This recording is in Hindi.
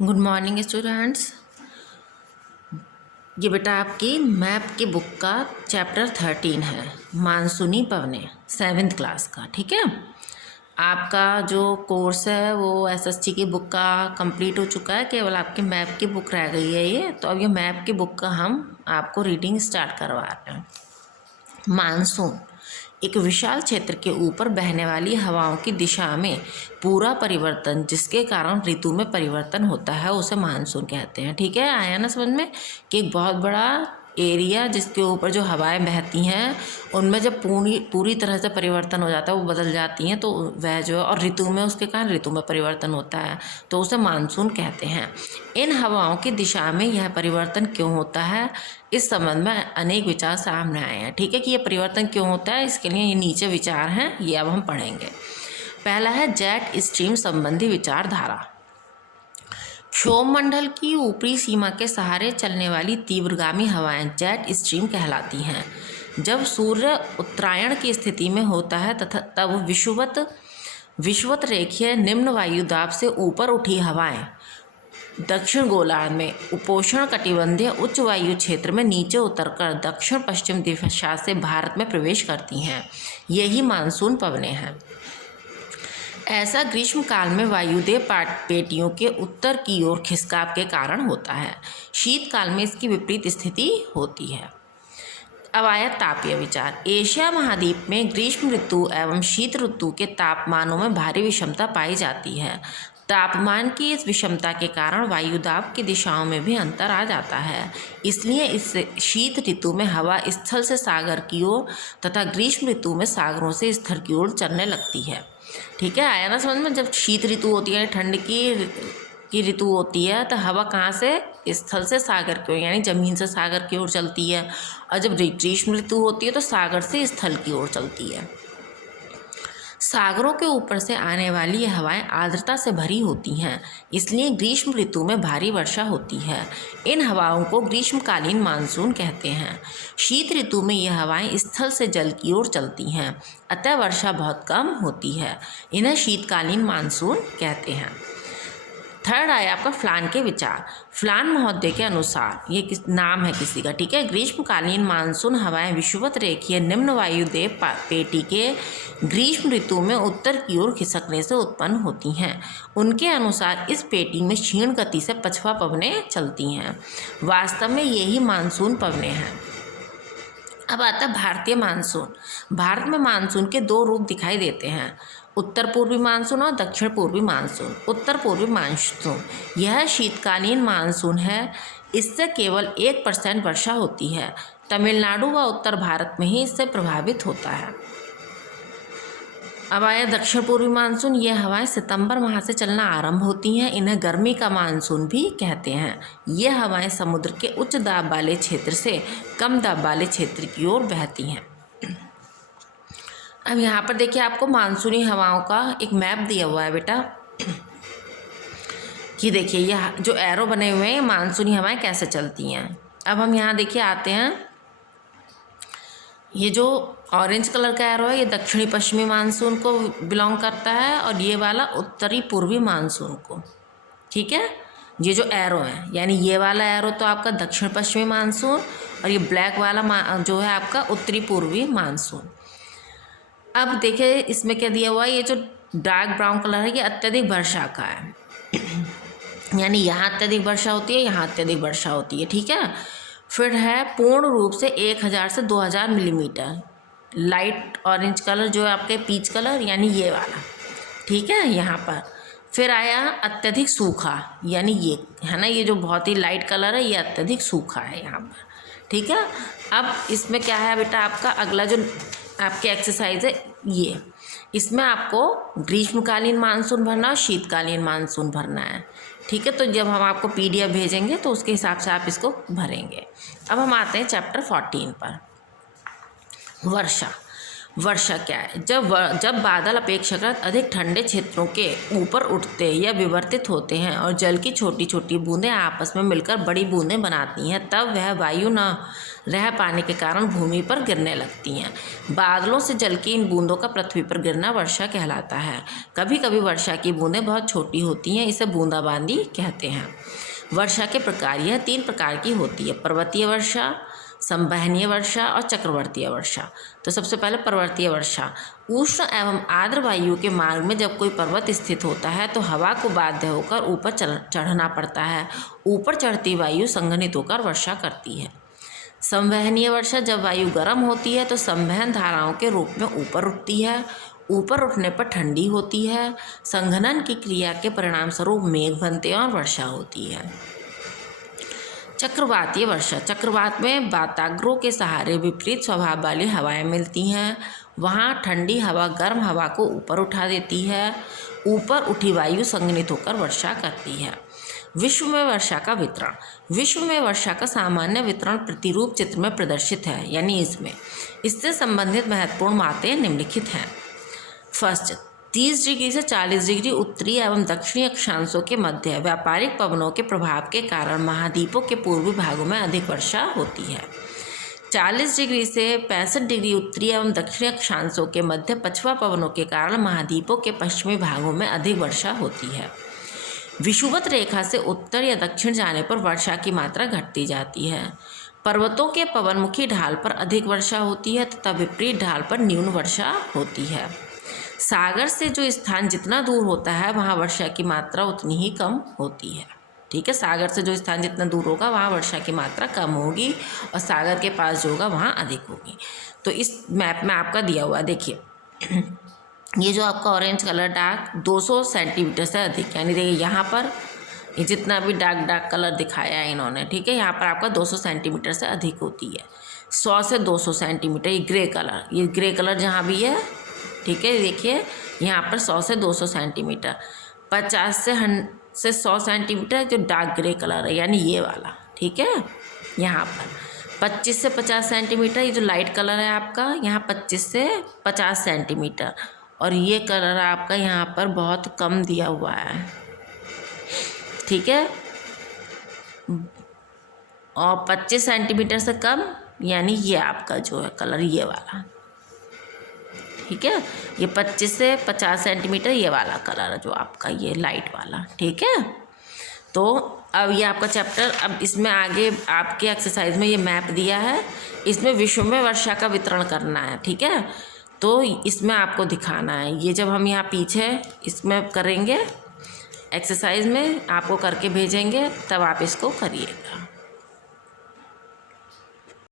Good morning students. ये बेटा आपकी मैप की बुक का चैप्टर 13 है, मानसूनी पवनें, 7th क्लास का। ठीक है, आपका जो कोर्स है वो एसएसटी की बुक का कंप्लीट हो चुका है, केवल आपकी मैप की बुक रह गई है ये। तो अब ये मैप की बुक का हम आपको रीडिंग स्टार्ट करवा रहे हैं। मानसून एक विशाल क्षेत्र के ऊपर बहने वाली हवाओं की दिशा में पूरा परिवर्तन, जिसके कारण ऋतु में परिवर्तन होता है, उसे मानसून कहते हैं। ठीक है, आया ना समझ में कि एक बहुत बड़ा एरिया जिसके ऊपर जो हवाएं बहती हैं उनमें जब पूरी तरह से परिवर्तन हो जाता है, वो बदल जाती हैं, तो वह जो है, और ऋतु में उसके कारण ऋतु में परिवर्तन होता है, तो उसे मानसून कहते हैं। इन हवाओं की दिशा में यह परिवर्तन क्यों होता है, इस संबंध में अनेक विचार सामने आए हैं। ठीक है, कि ये परिवर्तन क्यों होता है, इसके लिए ये नीचे विचार हैं, ये अब हम पढ़ेंगे। पहला है जेट स्ट्रीम संबंधी विचारधारा। क्षोभमंडल की ऊपरी सीमा के सहारे चलने वाली तीव्रगामी हवाएं जेट स्ट्रीम कहलाती हैं। जब सूर्य उत्तरायण की स्थिति में होता है तथा तब विषुवत रेखीय निम्न वायुदाब से ऊपर उठी हवाएं दक्षिण गोलार्ध में उपोष्ण कटिबंधीय उच्च वायु क्षेत्र में नीचे उतरकर दक्षिण पश्चिम दिशा से भारत में प्रवेश करती हैं। यही मानसून पवनें हैं। ऐसा ग्रीष्म काल में वायुदेव पेटियों के उत्तर की ओर खिसकाव के कारण होता है। शीतकाल में इसकी विपरीत स्थिति होती है। अब आया तापीय विचार। एशिया महाद्वीप में ग्रीष्म ऋतु एवं शीत ऋतु के तापमानों में भारी विषमता पाई जाती है। तापमान की इस विषमता के कारण वायुदाब की दिशाओं में भी अंतर आ जाता है। इसलिए इस शीत ऋतु में हवा स्थल से सागर की ओर तथा ग्रीष्म ऋतु में सागरों से स्थल की ओर चलने लगती है। ठीक है, आया ना समझ में। जब शीत ऋतु होती है, ठंड की ऋतु होती है, तो हवा कहाँ से, स्थल से सागर की ओर, यानी ज़मीन से सागर की ओर चलती है। और जब ग्रीष्म ऋतु होती है तो सागर से स्थल की ओर चलती है। सागरों के ऊपर से आने वाली ये हवाएं आर्द्रता से भरी होती हैं, इसलिए ग्रीष्म ऋतु में भारी वर्षा होती है। इन हवाओं को ग्रीष्मकालीन मानसून कहते हैं। शीत ऋतु में ये हवाएं स्थल से जल की ओर चलती हैं, अतः वर्षा बहुत कम होती है। इन्हें शीतकालीन मानसून कहते हैं। थर्ड आया आपका फ्लान के विचार। फ्लान महोदय के अनुसार, ये नाम है किसी का, ठीक है, ग्रीष्मकालीन मानसून हवाएं विषुवत रेखीय निम्न वायुदेव पेटी के ग्रीष्म ऋतु में उत्तर की ओर खिसकने से उत्पन्न होती हैं। उनके अनुसार इस पेटी में क्षीण गति से पछुआ पवनें चलती हैं। वास्तव में यही मानसून पवनें हैं। अब आता है भारतीय मानसून। भारत में मानसून के दो रूप दिखाई देते हैं, उत्तर पूर्वी मानसून और दक्षिण पूर्वी मानसून। उत्तर पूर्वी मानसून यह शीतकालीन मानसून है। इससे केवल 1% वर्षा होती है। तमिलनाडु व उत्तर भारत में ही इससे प्रभावित होता है। अब आया दक्षिण पूर्वी मानसून। ये हवाएं सितंबर माह से चलना आरंभ होती हैं। इन्हें गर्मी का मानसून भी कहते हैं। ये हवाएं समुद्र के उच्च दाब वाले क्षेत्र से कम दाब वाले क्षेत्र की ओर बहती हैं। अब यहाँ पर देखिए, आपको मानसूनी हवाओं का एक मैप दिया हुआ है बेटा, कि देखिए यह जो एरो बने हुए हैं, मानसूनी हवाएं कैसे चलती हैं। अब हम यहाँ देखिए आते हैं, ये जो ऑरेंज कलर का एरो है ये दक्षिणी पश्चिमी मानसून को बिलोंग करता है, और ये वाला उत्तरी पूर्वी मानसून को। ठीक है, ये जो एरो है, यानी ये वाला एरो तो आपका दक्षिण पश्चिमी मानसून, और ये ब्लैक वाला जो है आपका उत्तरी पूर्वी मानसून। अब देखिए इसमें क्या दिया हुआ है, ये जो डार्क ब्राउन कलर है ये अत्यधिक वर्षा का है, यानी यहाँ अत्यधिक वर्षा होती है, यहाँ अत्यधिक वर्षा होती है। ठीक है, फिर है पूर्ण रूप से 1000 से 2000 मिलीमीटर। लाइट ऑरेंज कलर जो है आपके पीच कलर, यानी ये वाला। ठीक है, यहाँ पर फिर आया अत्यधिक सूखा, यानी ये है ना, ये जो बहुत ही लाइट कलर है ये अत्यधिक सूखा है यहाँ पर। ठीक है, अब इसमें क्या है बेटा, आपका अगला जो आपकी एक्सरसाइज है ये, इसमें आपको ग्रीष्मकालीन मानसून भरना और शीतकालीन मानसून भरना है। ठीक है, तो जब हम आपको PDF भेजेंगे तो उसके हिसाब से आप इसको भरेंगे। अब हम आते हैं चैप्टर 14 पर। वर्षा। वर्षा क्या है? जब बादल अपेक्षाकृत अधिक ठंडे क्षेत्रों के ऊपर उठते या विवर्तित होते हैं और जल की छोटी छोटी बूंदें आपस में मिलकर बड़ी बूंदें बनाती हैं, तब वह वायु न रह पाने के कारण भूमि पर गिरने लगती हैं। बादलों से जल की इन बूंदों का पृथ्वी पर गिरना वर्षा कहलाता है। कभी कभी वर्षा की बूंदें बहुत छोटी होती हैं, इसे बूंदाबांदी कहते हैं। वर्षा के प्रकार, यह 3 प्रकार की होती है: पर्वतीय वर्षा, संवहनीय वर्षा और चक्रवर्तीय वर्षा। तो सबसे पहले पर्वतीय वर्षा। उष्ण एवं आर्द्र वायु के मार्ग में जब कोई पर्वत स्थित होता है तो हवा को बाध्य होकर ऊपर चढ़ना पड़ता है। ऊपर चढ़ती वायु संघनित होकर वर्षा करती है। संवहनीय वर्षा, जब वायु गर्म होती है तो संवहन धाराओं के रूप में ऊपर उठती है। ऊपर उठने पर ठंडी होती है। संघनन की क्रिया के परिणाम स्वरूप मेघ बनते हैं और वर्षा होती है। चक्रवातीय वर्षा। चक्रवात में वाताग्रों के सहारे विपरीत स्वभाव वाली हवाएं मिलती हैं। वहाँ ठंडी हवा गर्म हवा को ऊपर उठा देती है। ऊपर उठी वायु संघनित होकर वर्षा करती है। विश्व में वर्षा का वितरण। विश्व में वर्षा का सामान्य वितरण प्रतिरूप चित्र में प्रदर्शित है, यानी इससे संबंधित महत्वपूर्ण बातें निम्नलिखित हैं। फर्स्ट, 30 डिग्री से 40 डिग्री उत्तरी एवं दक्षिणी अक्षांशों के मध्य व्यापारिक पवनों के प्रभाव के कारण महाद्वीपों के पूर्वी भागों में अधिक वर्षा होती है। 40 डिग्री से 65 डिग्री उत्तरी एवं दक्षिणी अक्षांशों के मध्य पछुआ पवनों के कारण महाद्वीपों के पश्चिमी भागों में अधिक वर्षा होती है। विषुवत रेखा से उत्तर या दक्षिण जाने पर वर्षा की मात्रा घटती जाती है। पर्वतों के पवनमुखी ढाल पर अधिक वर्षा होती है तथा विपरीत ढाल पर न्यून वर्षा होती है। सागर से जो स्थान जितना दूर होता है वहाँ वर्षा की मात्रा उतनी ही कम होती है। ठीक है, सागर से जो स्थान जितना दूर होगा वहाँ वर्षा की मात्रा कम होगी और सागर के पास जो होगा वहाँ अधिक होगी। तो इस मैप में आपका दिया हुआ देखिए, ये जो आपका ऑरेंज कलर डार्क 200 सेंटीमीटर से अधिक, यानी देखिए यहाँ पर ये जितना भी डार्क कलर दिखाया है इन्होंने, ठीक है, यहाँ पर आपका 200 सेंटीमीटर से अधिक होती है। 100 से 200 सेंटीमीटर ये ग्रे कलर जहाँ भी है, ठीक है, देखिए यहाँ पर 100 से 200 सेंटीमीटर। 50 से 100 सेंटीमीटर जो डार्क ग्रे कलर है, यानी ये वाला, ठीक है। यहाँ पर 25 से 50 सेंटीमीटर ये जो लाइट कलर है आपका, यहाँ 25 से 50 सेंटीमीटर। और ये कलर आपका यहाँ पर बहुत कम दिया हुआ है, ठीक है, और 25 सेंटीमीटर से कम, यानी ये आपका जो है कलर ये वाला, ठीक है। ये 25 से 50 सेंटीमीटर ये वाला कलर है जो आपका ये लाइट वाला, ठीक है। तो अब ये आपका चैप्टर, अब इसमें आगे आपके एक्सरसाइज में ये मैप दिया है, इसमें विश्व में वर्षा का वितरण करना है, ठीक है। तो इसमें आपको दिखाना है, ये जब हम यहाँ पीछे इसमें करेंगे एक्सरसाइज में आपको करके भेजेंगे तब आप इसको करिएगा।